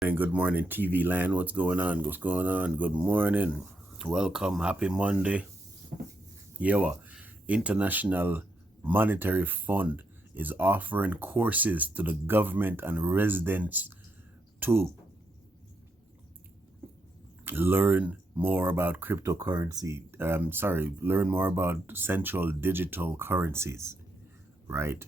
And good morning, TV land. What's going on? What's going on? Good morning. Welcome. Happy Monday. Yeah, International Monetary Fund is offering courses to the government and residents to learn more about cryptocurrency. Learn more about central digital currencies, right?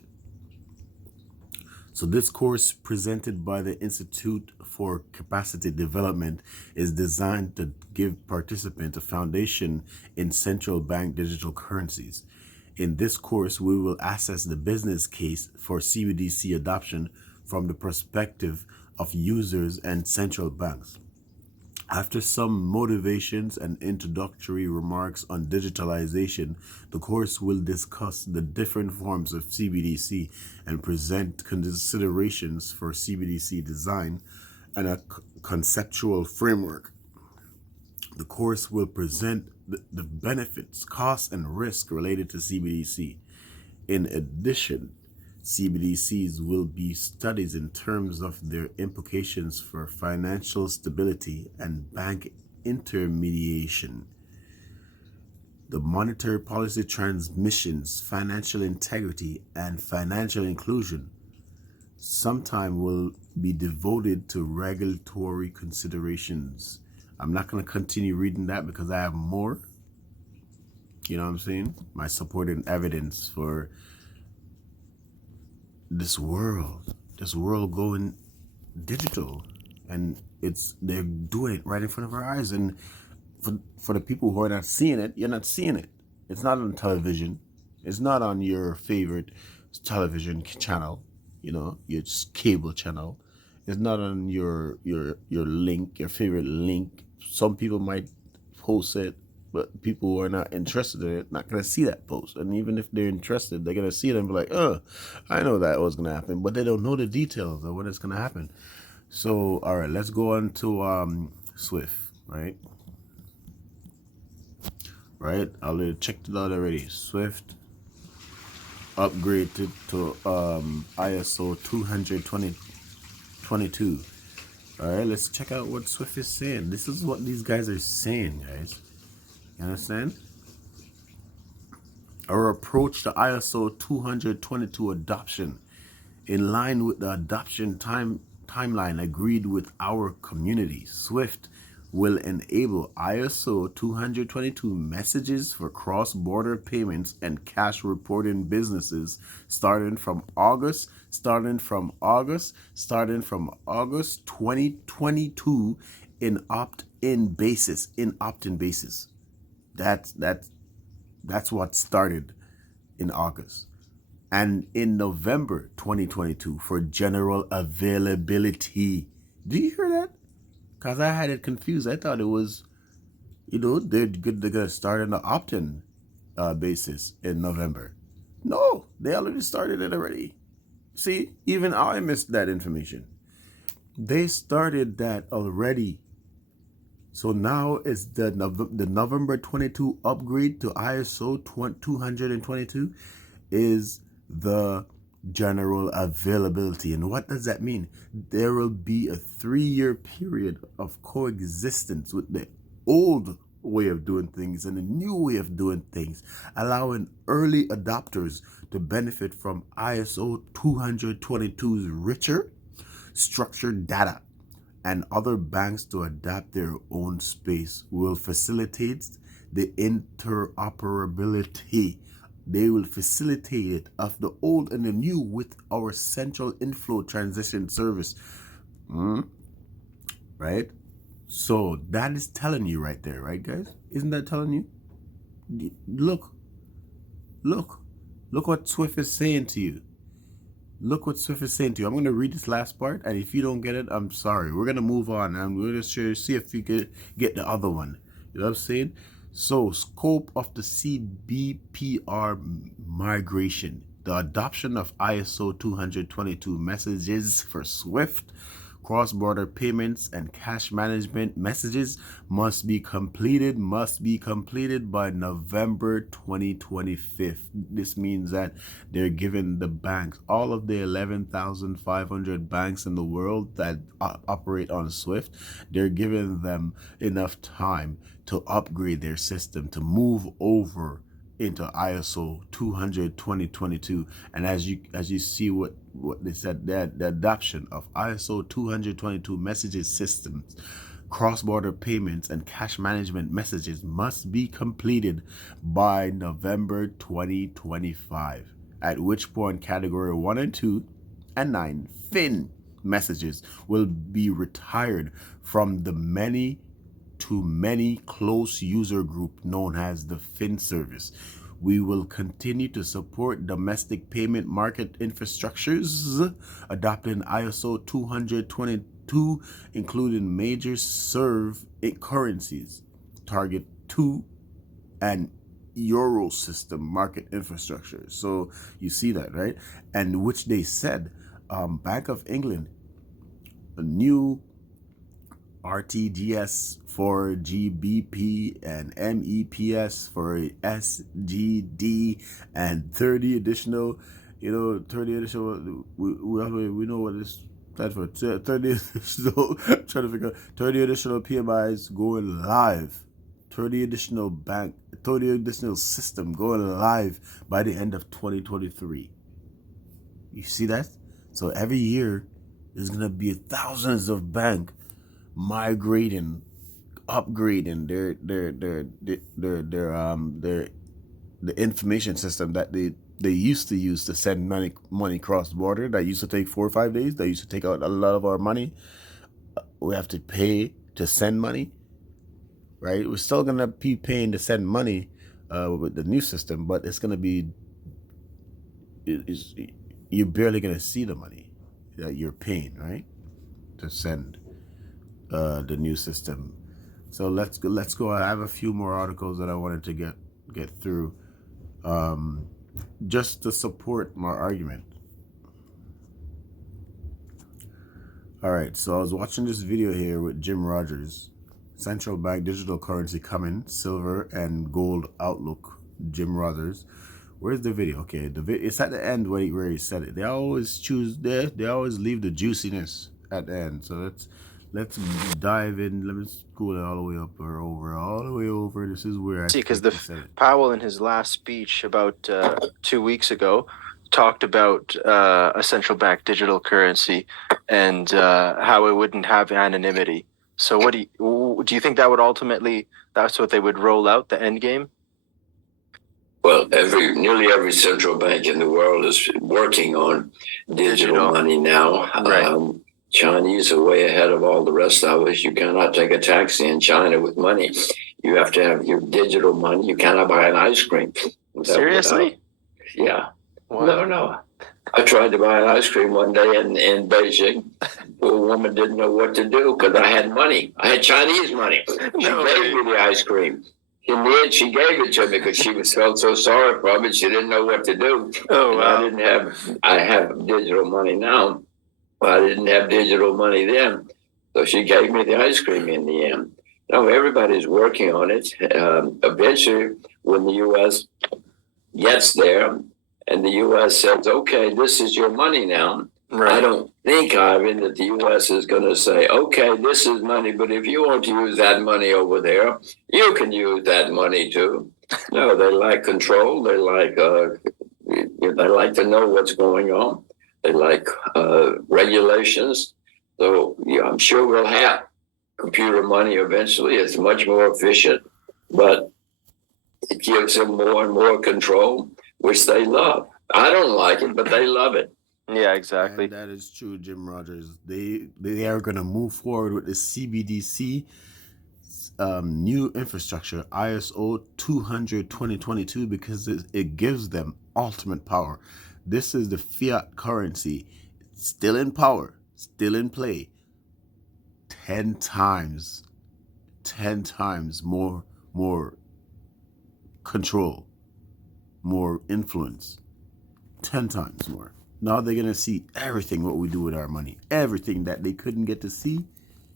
So this course presented by the Institute for Capacity Development is designed to give participants a foundation in central bank digital currencies. In this course, we will assess the business case for CBDC adoption from the perspective of users and central banks. After some motivations and introductory remarks on digitalization, the course will discuss the different forms of CBDC and present considerations for CBDC design and a conceptual framework. The course will present the benefits, costs, and risks related to CBDC. In addition, CBDCs will be studied in terms of their implications for financial stability and bank intermediation, the monetary policy transmissions, financial integrity, and financial inclusion. Some time will be devoted to regulatory considerations. I'm not going to continue reading that because I have more. You know what I'm saying? My supporting evidence for this world going digital, and they're doing it right in front of our eyes. And for the people who are not seeing it, you're not seeing it. It's not on television. It's not on your favorite television channel, your cable channel. It's not on your link, your favorite link. Some people might post it, but people who are not interested in it not going to see that post. And even if they're interested, they're going to see it and be like, I know that was going to happen, but they don't know the details of when it's going to happen. So, all right, let's go on to Swift, right? Right, I already checked it out already. Swift upgraded to ISO 20022. All right, let's check out what Swift is saying. This is what these guys are saying, guys. You understand? Our approach to ISO 222 adoption, in line with the adoption timeline agreed with our community. Swift will enable ISO 222 messages for cross-border payments and cash reporting businesses starting from August 2022 in opt-in basis. That's what started in August. And in November 2022 for general availability. Do you hear that? Because I had it confused. I thought it was, they're going to start on the opt-in basis in November. No, they already started it already. See, even I missed that information. They started that already. So now it's the November 22 upgrade to ISO 222 is the general availability. And what does that mean? There will be a 3-year period of coexistence with the old way of doing things and the new way of doing things, allowing early adopters to benefit from ISO 222's richer, structured data, and other banks to adapt their own space. Will facilitate the interoperability. They will facilitate it of the old and the new with our central inflow transition service. Right? So that is telling you right there, right, guys? Isn't that telling you? Look what Swift is saying to you. Look what Swift is saying to you. I'm going to read this last part, and if you don't get it, I'm sorry. We're going to move on, and we're going to see if you could get the other one. You know what I'm saying? So, scope of the CBPR migration. The adoption of ISO 222 messages for Swift Cross-border payments and cash management messages must be completed by November 2025. This means that they're giving the banks, all of the 11,500 banks in the world that operate on SWIFT, they're giving them enough time to upgrade their system, to move over into ISO 200 2022. And as you see what they said, that the adoption of ISO 222 messages systems, cross-border payments and cash management messages must be completed by November 2025, at which point category 1 and 2 and 9 fin messages will be retired from the many to many close user group known as the fin service. We will continue to support domestic payment market infrastructures adopting ISO 222, including major serve currencies, Target 2 and Euro system market infrastructure. So you see that, right? And which they said, Bank of England, a new RTGS for GBP and MEPS for SGD and 30 additional, 30 additional, we know what this stands for, 30 additional, trying to figure out, 30 additional PMIs going live, 30 additional system going live by the end of 2023. You see that? So every year there's going to be thousands of banks migrating, upgrading the information system that they used to use to send money cross border. That used to take 4 or 5 days. That used to take out a lot of our money. We have to pay to send money, right? We're still gonna be paying to send money with the new system, but it's gonna be, you're barely gonna see the money that you're paying, right, to send the new system. So let's go. I have a few more articles that I wanted to get through, just to support my argument. All right, so I was watching this video here with Jim Rogers, central bank digital currency coming, silver and gold outlook. Jim Rogers. Where's the video? Okay, it's at the end where he said it. They always they always leave the juiciness at the end. So let's dive in. Let me scroll it all the way up or over, all the way over. This is where I see, because Powell in his last speech about 2 weeks ago talked about a central bank digital currency and how it wouldn't have anonymity. So what do you think that would ultimately, that's what they would roll out, the end game? Well, nearly every central bank in the world is working on digital money now. Right. Chinese are way ahead of all the rest of us. You cannot take a taxi in China with money. You have to have your digital money. You cannot buy an ice cream. Seriously? Yeah. Wow. No. I tried to buy an ice cream one day in Beijing. The woman didn't know what to do because I had money. I had Chinese money. She gave me the ice cream. In the end, she gave it to me because she felt so sorry for me. She didn't know what to do. Oh, wow. I have digital money now, but I didn't have digital money then. So she gave me the ice cream in the end. No, everybody's working on it. Eventually, when the U.S. gets there and the U.S. says, okay, this is your money now, right. I don't think, Ivan, that the U.S. is going to say, okay, this is money, but if you want to use that money over there, you can use that money too. No, they like control. They like to know what's going on. They like regulations. So yeah, I'm sure we'll have computer money eventually. It's much more efficient, but it gives them more and more control, which they love. I don't like it, but they love it. Yeah, exactly. And that is true, Jim Rogers. They are going to move forward with the CBDC new infrastructure, ISO 200 2022, because it gives them ultimate power. This is the fiat currency, still in power, still in play. 10 times more control, more influence, 10 times more. Now they're gonna see everything what we do with our money, everything that they couldn't get to see,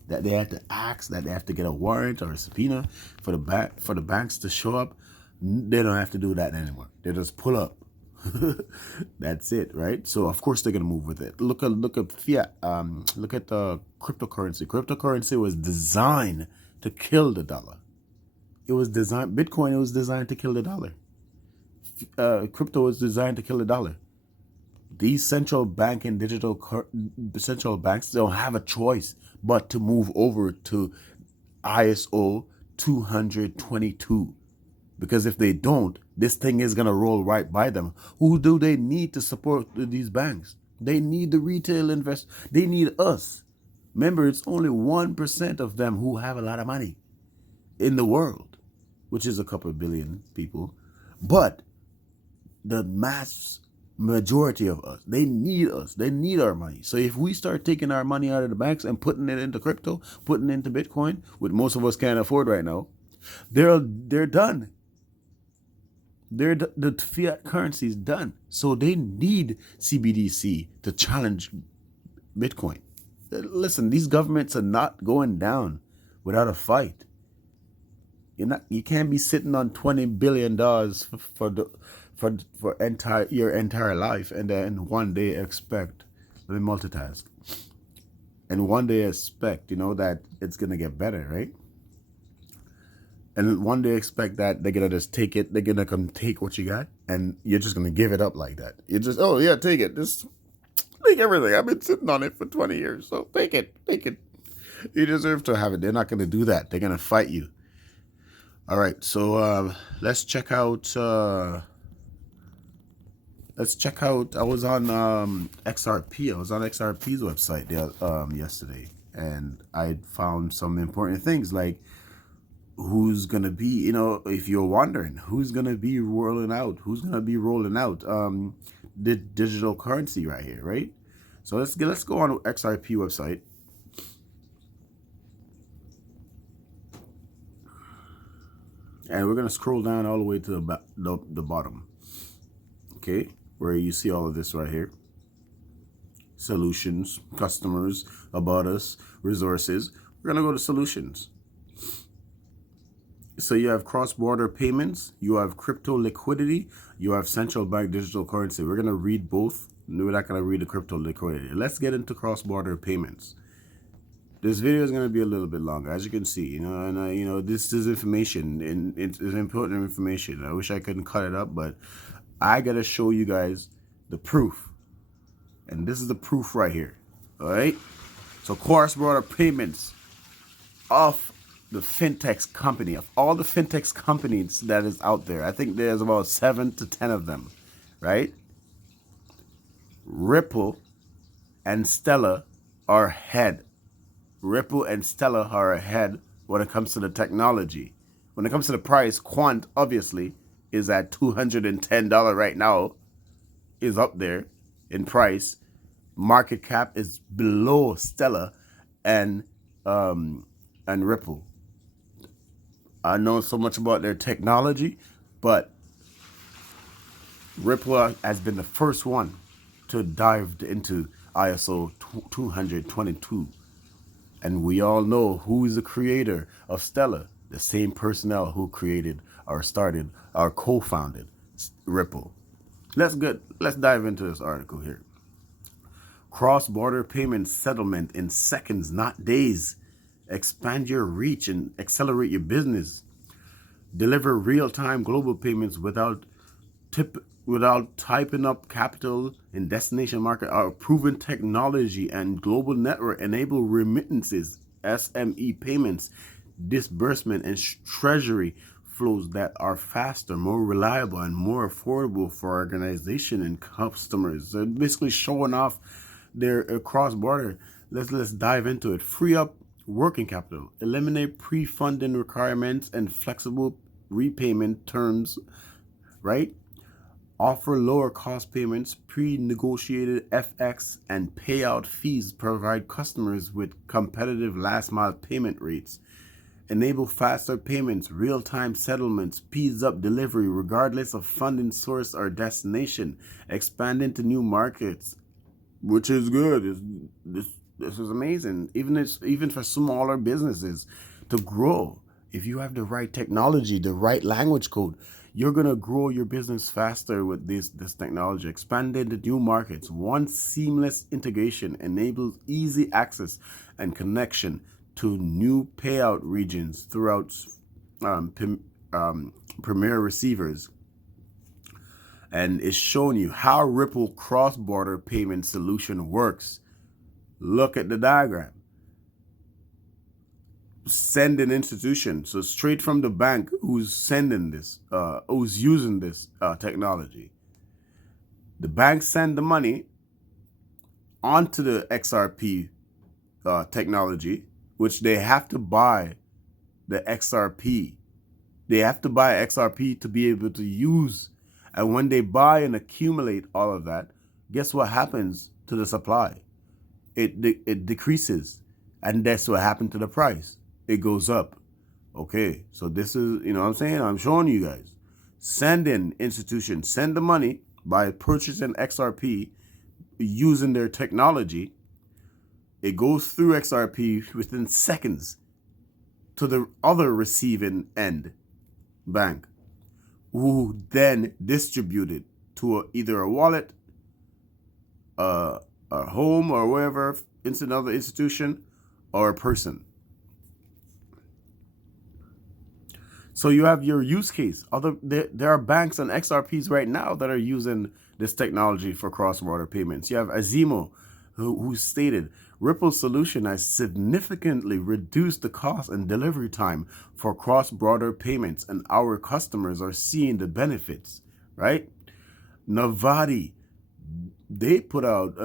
that they had to ask, that they have to get a warrant or a subpoena for the banks to show up. They don't have to do that anymore. They just pull up. That's it, right? So of course they're gonna move with it. Look at fiat. Look at the cryptocurrency. Cryptocurrency was designed to kill the dollar. It was designed. Bitcoin was designed to kill the dollar. Crypto was designed to kill the dollar. These central bank and central banks don't have a choice but to move over to ISO 222. Because if they don't, this thing is going to roll right by them. Who do they need to support these banks? They need the retail investors. They need us. Remember, it's only 1% of them who have a lot of money in the world, which is a couple of billion people. But the mass majority of us, they need us. They need our money. So if we start taking our money out of the banks and putting it into crypto, putting it into Bitcoin, which most of us can't afford right now, they're done. The fiat currency is done. So they need CBDC to challenge Bitcoin. Listen, these governments are not going down without a fight. You can't be sitting on $20 billion for your entire life and then one day expect, let me multitask, and one day expect, that it's going to get better, right? And one day expect that they're going to just take it, they're going to come take what you got, and you're just going to give it up like that. You're just, oh yeah, take it. Just take everything. I've been sitting on it for 20 years, so take it. You deserve to have it. They're not going to do that. They're going to fight you. All right, so let's check out... I was on XRP. I was on XRP's website yesterday, and I found some important things like who's gonna be, if you're wondering who's gonna be rolling out the digital currency right here, right? So let's go on XRP website. And we're gonna scroll down all the way to the bottom. Okay, where you see all of this right here. Solutions, customers, about us, resources. We're gonna go to solutions. So you have cross-border payments, you have crypto liquidity, you have central bank digital currency. We're gonna read both. We're not gonna read the crypto liquidity. Let's get into cross-border payments. This video is gonna be a little bit longer, as you can see. And this is information, and it's important information. I wish I couldn't cut it up, but I gotta show you guys the proof, and this is the proof right here. All right. So cross-border payments of the fintech company, of all the fintech companies that is out there. I think there's about 7 to 10 of them, right? Ripple and Stellar are ahead. Ripple and Stellar are ahead when it comes to the technology. When it comes to the price, Quant obviously is at $210 right now, is up there in price. Market cap is below Stellar and Ripple. I know so much about their technology, but Ripple has been the first one to dive into ISO 222. And we all know who is the creator of Stellar, the same personnel who created or started or co-founded Ripple. Let's dive into this article here. Cross-border payment settlement in seconds, not days. Expand your reach and accelerate your business. Deliver real-time global payments without typing up capital in destination market. Our proven technology and global network enable remittances, SME payments, disbursement, and treasury flows that are faster, more reliable, and more affordable for organization and customers. They're basically showing off their cross-border. Let's dive into it. Free up working capital, eliminate pre-funding requirements and flexible repayment terms, right? Offer lower cost payments, pre-negotiated FX and payout fees, provide customers with competitive last mile payment rates. enable faster payments, real-time settlements, speeds up delivery regardless of funding source or destination, expand into new markets, which is good. This is amazing. Even for smaller businesses to grow. If you have the right technology, the right language code, you're gonna grow your business faster with this technology. Expand into new markets. One seamless integration enables easy access and connection to new payout regions throughout premier receivers, and it's showing you how Ripple cross-border payment solution works. Look at the diagram. Send an institution, so straight from the bank who's sending this, who's using this technology. The bank send the money onto the XRP technology, which they have to buy the XRP. They have to buy XRP to be able to use. And when they buy and accumulate all of that, guess what happens to the supply? It decreases. And that's what happened to the price. It goes up. Okay, so this is, you know what I'm saying? I'm showing you guys. Send in institutions, send the money by purchasing XRP using their technology. It goes through XRP within seconds to the other receiving end bank, who then distribute it to either a wallet, a home, or wherever, another institution, or a person. So you have your use case. There are banks and XRPs right now that are using this technology for cross-border payments. You have Azimo, who stated, Ripple's solution has significantly reduced the cost and delivery time for cross-border payments, and our customers are seeing the benefits, right? Navadi, they put out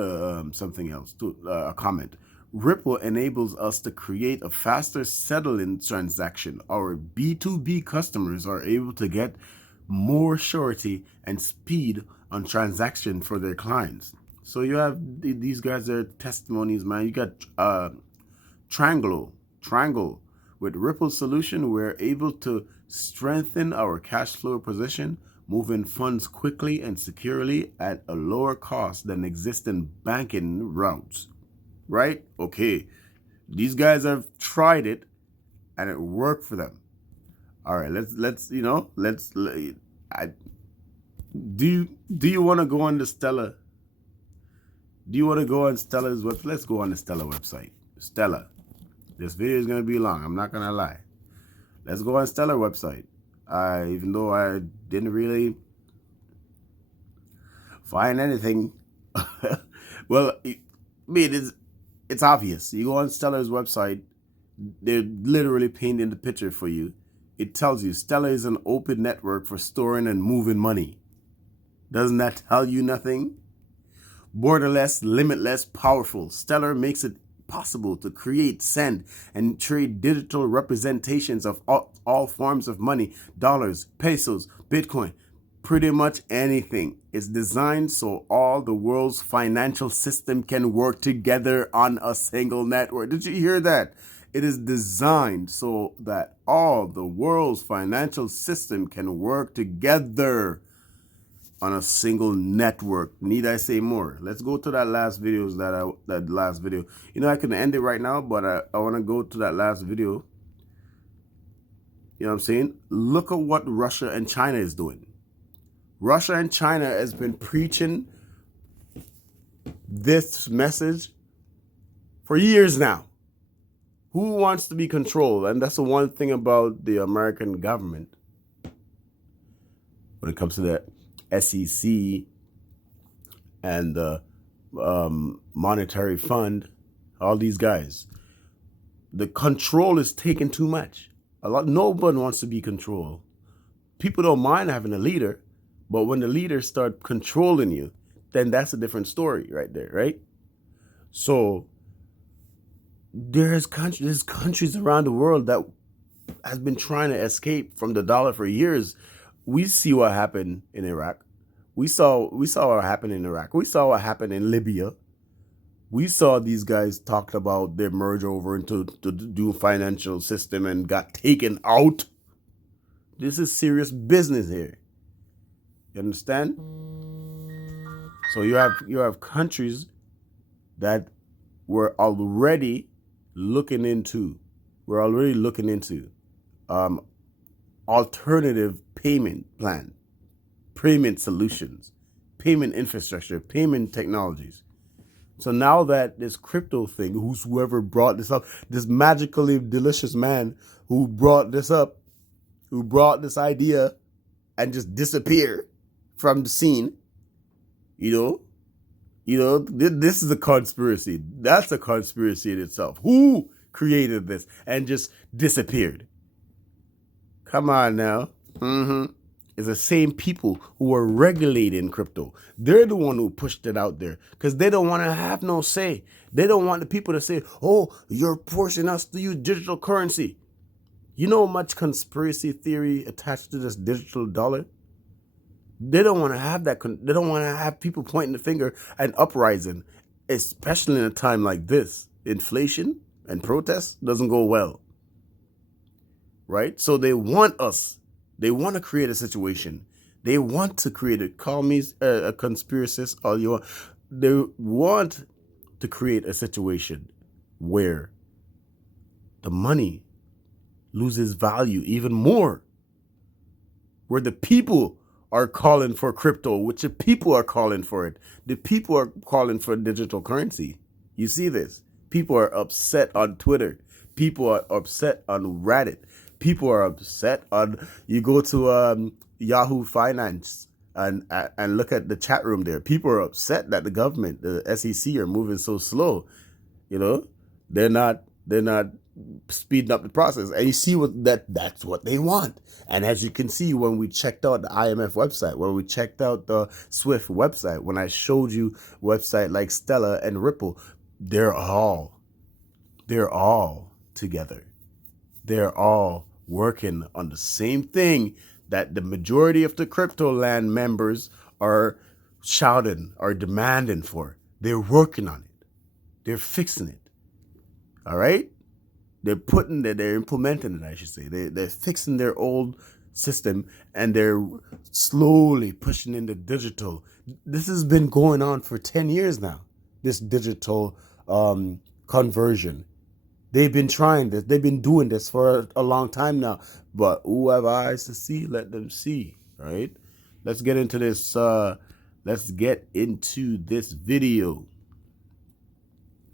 something else, a comment. Ripple enables us to create a faster settling transaction. Our B2B customers are able to get more surety and speed on transaction for their clients. So you have these guys, their testimonies, man. You got Triangle. With Ripple's solution, we're able to strengthen our cash flow position, moving funds quickly and securely at a lower cost than existing banking routes. Right? Okay. These guys have tried it and it worked for them. All right, do you want to go on the Stellar? Do you want to go on Stella's website? Let's go on the Stellar website. Stellar. This video is going to be long. I'm not going to lie. Let's go on Stellar website. Even though I didn't really find anything. Well, it's obvious. You go on Stellar's website, they're literally painting the picture for you. It tells you Stellar is an open network for storing and moving money. Doesn't that tell you nothing? Borderless, limitless, powerful. Stellar makes it possible to create, send, and trade digital representations of all forms of money, dollars, pesos, Bitcoin, pretty much anything. It's designed so all the world's financial system can work together on a single network. Did you hear that? It is designed so that all the world's financial system can work together on a single network. Need I say more? Let's go to that last video. You know, I can end it right now, but I want to go to that last video. You know what I'm saying? Look at what Russia and China is doing. Russia and China has been preaching this message for years now. Who wants to be controlled? And that's the one thing about the American government when it comes to the SEC and the Monetary Fund, all these guys. The control is taking too much. No one wants to be controlled. People don't mind having a leader, but when the leaders start controlling you, then that's a different story right there, right? So there's countries around the world that has been trying to escape from the dollar for years. We see what happened in Iraq. We saw what happened in Iraq. We saw what happened in Libya. We saw these guys talked about their merge over into to do financial system and got taken out. This is serious business here. You understand? So you have countries that we're already looking into. We're already looking into alternative payment plan, payment solutions, payment infrastructure, payment technologies. So now that this crypto thing, whoever brought this up, this magically delicious man who brought this up, who brought this idea and just disappear from the scene, this is a conspiracy. That's a conspiracy in itself. Who created this and just disappeared? Come on now. It's the same people who are regulating crypto. They're the one who pushed it out there because they don't want to have no say. They don't want the people to say, oh, you're forcing us to use digital currency. You know how much conspiracy theory attached to this digital dollar? They don't want to have that. They don't want to have people pointing the finger and uprising, especially in a time like this. Inflation and protests doesn't go well, right? So they want us. They want to create a situation. They want to create it. Call me a conspiracist all you want. They want to create a situation where the money loses value even more, where the people are calling for crypto, which the people are calling for it. The people are calling for digital currency. You see this? People are upset on Twitter. People are upset on Reddit. People are upset on, you go to Yahoo Finance and look at the chat room there. People are upset that the government, the SEC, are moving so slow. They're not speeding up the process. And you see that's what they want. And as you can see, when we checked out the IMF website, when we checked out the SWIFT website, when I showed you website like Stellar and Ripple, they're all together. They're all working on the same thing that the majority of the crypto land members are shouting, are demanding for. They're working on it. They're fixing it. All right? They're implementing it, I should say. They're fixing their old system and they're slowly pushing into digital. This has been going on for 10 years now, this digital conversion. They've been trying this. They've been doing this for a long time now. But who have eyes to see, let them see, right? Let's get into this. Let's get into this video.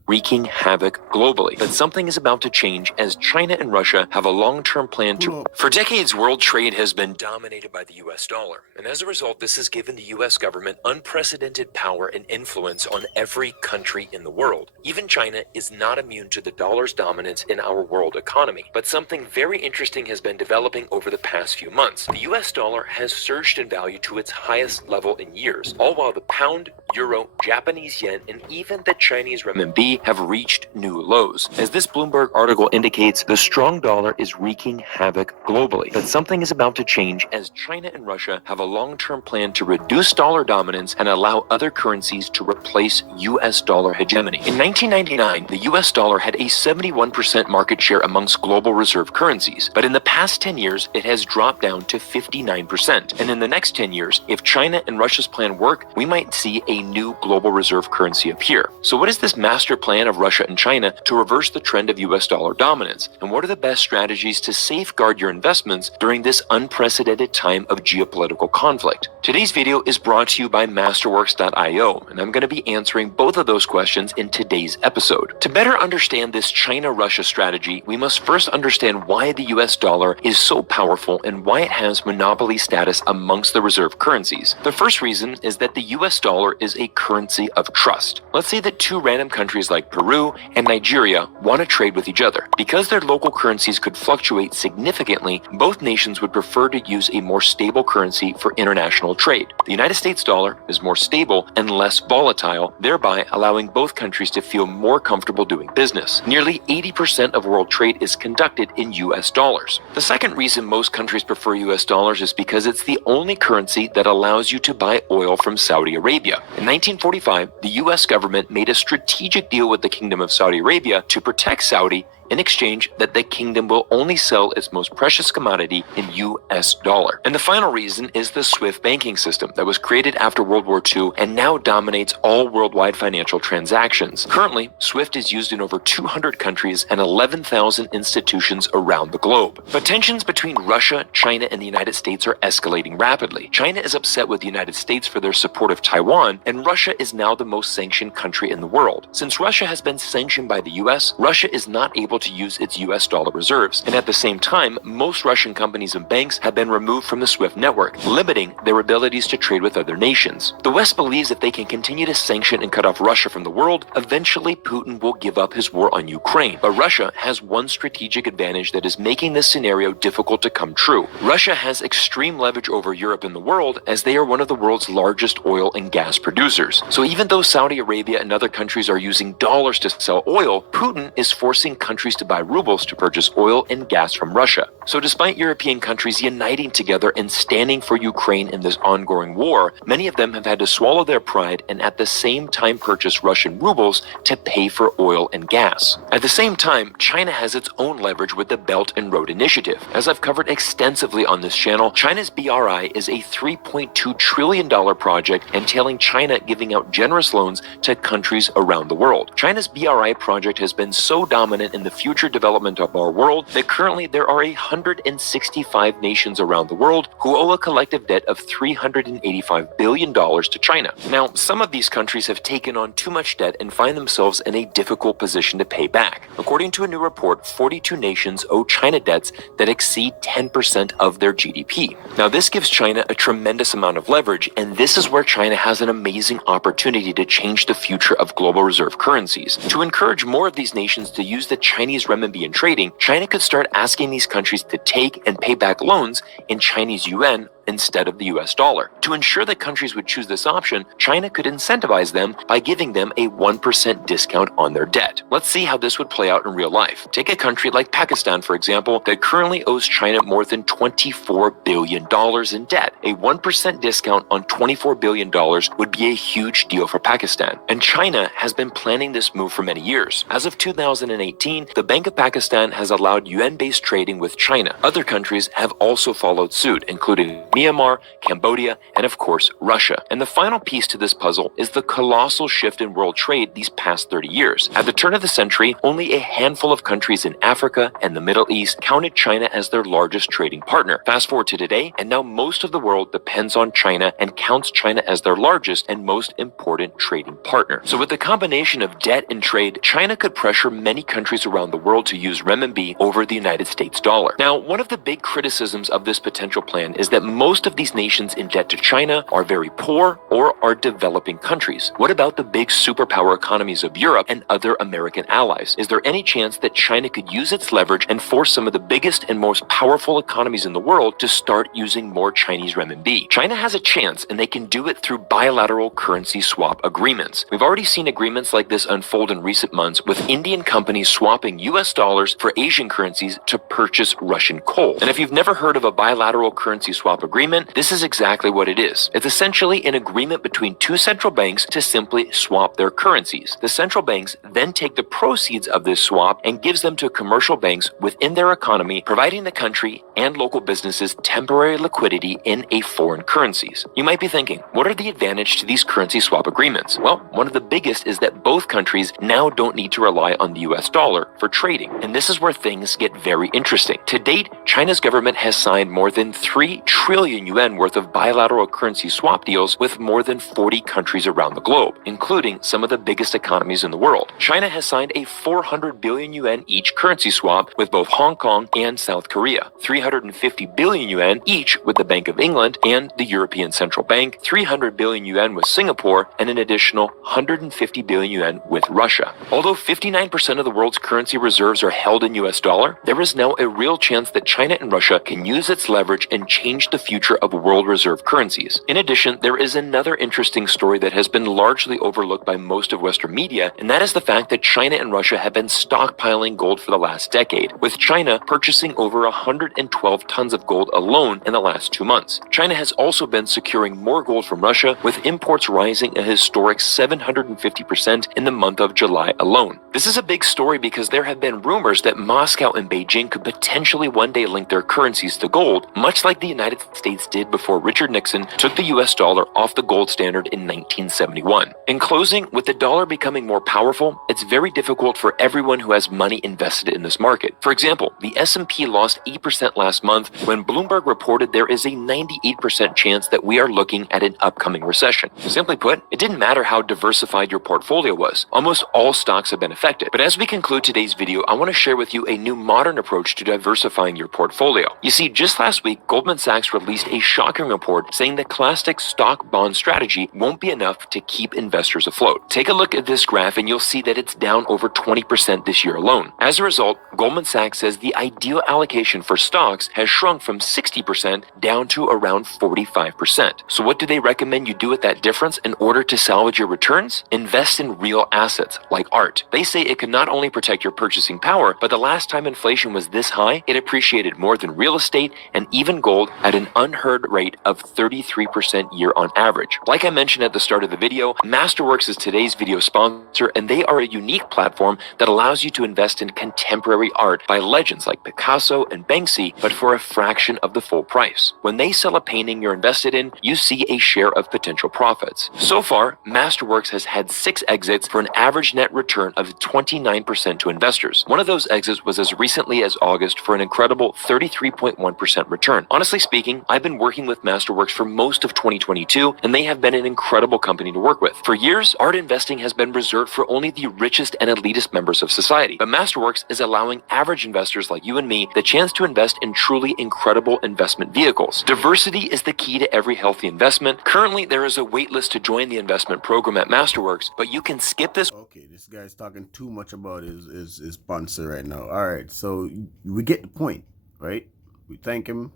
Wreaking havoc globally. But something is about to change as China and Russia have a long-term plan to... For decades, world trade has been dominated by the US dollar. And as a result, this has given the US government unprecedented power and influence on every country in the world. Even China is not immune to the dollar's dominance in our world economy. But something very interesting has been developing over the past few months. The US dollar has surged in value to its highest level in years, all while the pound, euro, Japanese yen, and even the Chinese renminbi have reached new lows. As this Bloomberg article indicates, the strong dollar is wreaking havoc globally. But something is about to change as China and Russia have a long-term plan to reduce dollar dominance and allow other currencies to replace US dollar hegemony. In 1999, the US dollar had a 71% market share amongst global reserve currencies, but in the past 10 years, it has dropped down to 59%. And in the next 10 years, if China and Russia's plan work, we might see a new global reserve currency appear. So what is this master plan of Russia and China to reverse the trend of US dollar dominance? And what are the best strategies to safeguard your investments during this unprecedented time of geopolitical conflict? Today's video is brought to you by Masterworks.io, and I'm going to be answering both of those questions in today's episode. To better understand this China-Russia strategy, we must first understand why the US dollar is so powerful and why it has monopoly status amongst the reserve currencies. The first reason is that the US dollar is a currency of trust. Let's say that two random countries like Peru and Nigeria want to trade with each other. Because their local currencies could fluctuate significantly, both nations would prefer to use a more stable currency for international trade. The United States dollar is more stable and less volatile, thereby allowing both countries to feel more comfortable doing business. Nearly 80% of world trade is conducted in US dollars. The second reason most countries prefer US dollars is because it's the only currency that allows you to buy oil from Saudi Arabia. In 1945, the US government made a strategic deal with the Kingdom of Saudi Arabia to protect Saudi in exchange that the kingdom will only sell its most precious commodity in US dollar. And the final reason is the SWIFT banking system that was created after World War II and now dominates all worldwide financial transactions. Currently, SWIFT is used in over 200 countries and 11,000 institutions around the globe. But tensions between Russia, China, and the United States are escalating rapidly. China is upset with the United States for their support of Taiwan, and Russia is now the most sanctioned country in the world. Since Russia has been sanctioned by the US, Russia is not able to use its US dollar reserves, and at the same time, most Russian companies and banks have been removed from the SWIFT network, limiting their abilities to trade with other nations. The West believes if they can continue to sanction and cut off Russia from the world, eventually Putin will give up his war on Ukraine. But Russia has one strategic advantage that is making this scenario difficult to come true. Russia has extreme leverage over Europe and the world, as they are one of the world's largest oil and gas producers. So even though Saudi Arabia and other countries are using dollars to sell oil, Putin is forcing countries to buy rubles to purchase oil and gas from Russia. So despite European countries uniting together and standing for Ukraine in this ongoing war, many of them have had to swallow their pride and at the same time purchase Russian rubles to pay for oil and gas. At the same time, China has its own leverage with the Belt and Road Initiative. As I've covered extensively on this channel, China's BRI is a $3.2 trillion project entailing China giving out generous loans to countries around the world. China's BRI project has been so dominant in the future development of our world that currently there are 165 nations around the world who owe a collective debt of $385 billion to China. Now, some of these countries have taken on too much debt and find themselves in a difficult position to pay back. According to a new report, 42 nations owe China debts that exceed 10% of their GDP. Now, this gives China a tremendous amount of leverage, and this is where China has an amazing opportunity to change the future of global reserve currencies. To encourage more of these nations to use the Chinese renminbi in trading, China could start asking these countries to take and pay back loans in Chinese yuan instead of the US dollar. To ensure that countries would choose this option, China could incentivize them by giving them a 1% discount on their debt. Let's see how this would play out in real life. Take a country like Pakistan, for example, that currently owes China more than $24 billion in debt. A 1% discount on $24 billion would be a huge deal for Pakistan. And China has been planning this move for many years. As of 2018, the Bank of Pakistan has allowed yuan-based trading with China. Other countries have also followed suit, including Myanmar, Cambodia, and of course, Russia. And the final piece to this puzzle is the colossal shift in world trade these past 30 years. At the turn of the century, only a handful of countries in Africa and the Middle East counted China as their largest trading partner. Fast forward to today, and now most of the world depends on China and counts China as their largest and most important trading partner. So with the combination of debt and trade, China could pressure many countries around the world to use renminbi over the United States dollar. Now, one of the big criticisms of this potential plan is that most of these nations in debt to China are very poor or are developing countries. What about the big superpower economies of Europe and other American allies? Is there any chance that China could use its leverage and force some of the biggest and most powerful economies in the world to start using more Chinese renminbi? China has a chance, and they can do it through bilateral currency swap agreements. We've already seen agreements like this unfold in recent months, with Indian companies swapping US dollars for Asian currencies to purchase Russian coal. And if you've never heard of a bilateral currency swap agreement, this is exactly what it is. It's essentially an agreement between two central banks to simply swap their currencies. The central banks then take the proceeds of this swap and gives them to commercial banks within their economy, providing the country and local businesses temporary liquidity in a foreign currencies. You might be thinking, what are the advantages to these currency swap agreements? Well, one of the biggest is that both countries now don't need to rely on the US dollar for trading. And this is where things get very interesting. To date, China's government has signed more than 3 trillion yuan worth of bilateral currency swap deals with more than 40 countries around the globe, including some of the biggest economies in the world. China has signed a 400 billion yuan each currency swap with both Hong Kong and South Korea, 350 billion yuan each with the Bank of England and the European Central Bank, 300 billion yuan with Singapore, and an additional 150 billion yuan with Russia. Although 59% of the world's currency reserves are held in US dollar, there is now a real chance that China and Russia can use its leverage and change the future of world reserve currencies. In addition, there is another interesting story that has been largely overlooked by most of Western media, and that is the fact that China and Russia have been stockpiling gold for the last decade, with China purchasing over 112 tons of gold alone in the last 2 months. China has also been securing more gold from Russia, with imports rising a historic 750% in the month of July alone. This is a big story because there have been rumors that Moscow and Beijing could potentially one day link their currencies to gold, much like the United States did before Richard Nixon took the US dollar off the gold standard in 1971. In closing, with the dollar becoming more powerful, it's very difficult for everyone who has money invested in this market. For example, the S&P lost 8% last month when Bloomberg reported there is a 98% chance that we are looking at an upcoming recession. Simply put, it didn't matter how diversified your portfolio was. Almost all stocks have been affected. But as we conclude today's video, I want to share with you a new modern approach to diversifying your portfolio. You see, just last week, Goldman Sachs released a shocking report saying that classic stock-bond strategy won't be enough to keep investors afloat. Take a look at this graph and you'll see that it's down over 20% this year alone. As a result, Goldman Sachs says the ideal allocation for stocks has shrunk from 60% down to around 45%. So what do they recommend you do with that difference in order to salvage your returns? Invest in real assets like art. They say it can not only protect your purchasing power, but the last time inflation was this high, it appreciated more than real estate and even gold at an unheard rate of 33% year on average. Like I mentioned at the start of the video, Masterworks is today's video sponsor, and they are a unique platform that allows you to invest in contemporary art by legends like Picasso and Banksy, but for a fraction of the full price. When they sell a painting you're invested in, you see a share of potential profits. So far, Masterworks has had 6 exits for an average net return of 29% to investors. One of those exits was as recently as August for an incredible 33.1% return. Honestly speaking, I've been working with Masterworks for most of 2022, and they have been an incredible company to work with. For years, art investing has been reserved for only the richest and elitist members of society, but Masterworks is allowing average investors like you and me the chance to invest in truly incredible investment vehicles. Diversity is the key to every healthy investment. Currently, there is a wait list to join the investment program at Masterworks, but you can skip this. Okay, this guy's talking too much about his sponsor right now. All right, so we get the point, right? We thank him,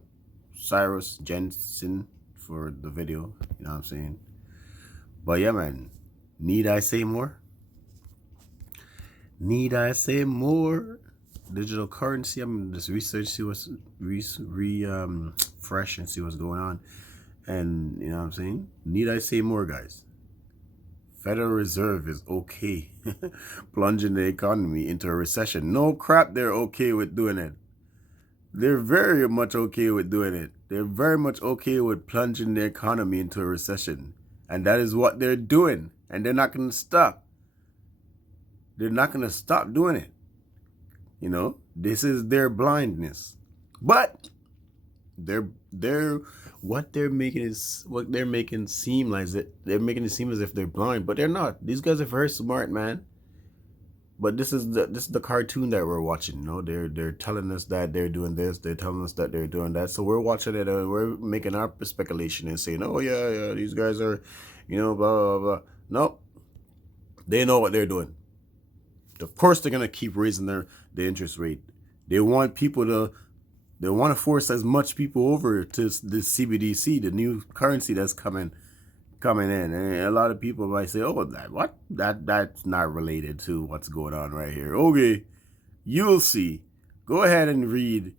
Cyrus Jensen, for the video. You know what I'm saying? But yeah, man, need I say more? Need I say more? Digital currency. I'm gonna just research, see what's fresh and see what's going on. And you know what I'm saying? Need I say more, guys? Federal Reserve is okay plunging the economy into a recession. No crap, they're okay with doing it. They're very much okay with doing it. They're very much okay with plunging the economy into a recession. And that is what they're doing. And they're not going to stop. They're not going to stop doing it. You know, this is their blindness. But what they're making seem like they're making it seem as if they're blind, but they're not. These guys are very smart, man. But this is the cartoon that we're watching. You know, they're telling us that they're doing this, they're telling us that they're doing that. So we're watching it and we're making our speculation and saying, oh yeah, these guys are, you know, blah blah blah. Nope, they know what they're doing. Of course, they're gonna keep raising the interest rate. They want to force as much people over to this CBDC, the new currency that's coming in. And a lot of people might say, oh, that's not related to what's going on right here. Okay, you'll see. Go ahead and read.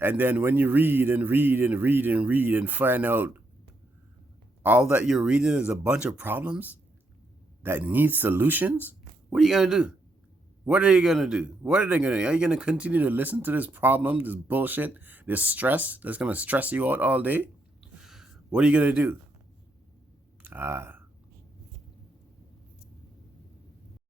And then when you read and find out all that you're reading is a bunch of problems that need solutions, what are you going to do? What are you going to do? What are they going to do? Are you going to continue to listen to this problem, this bullshit, this stress that's going to stress you out all day? What are you going to do?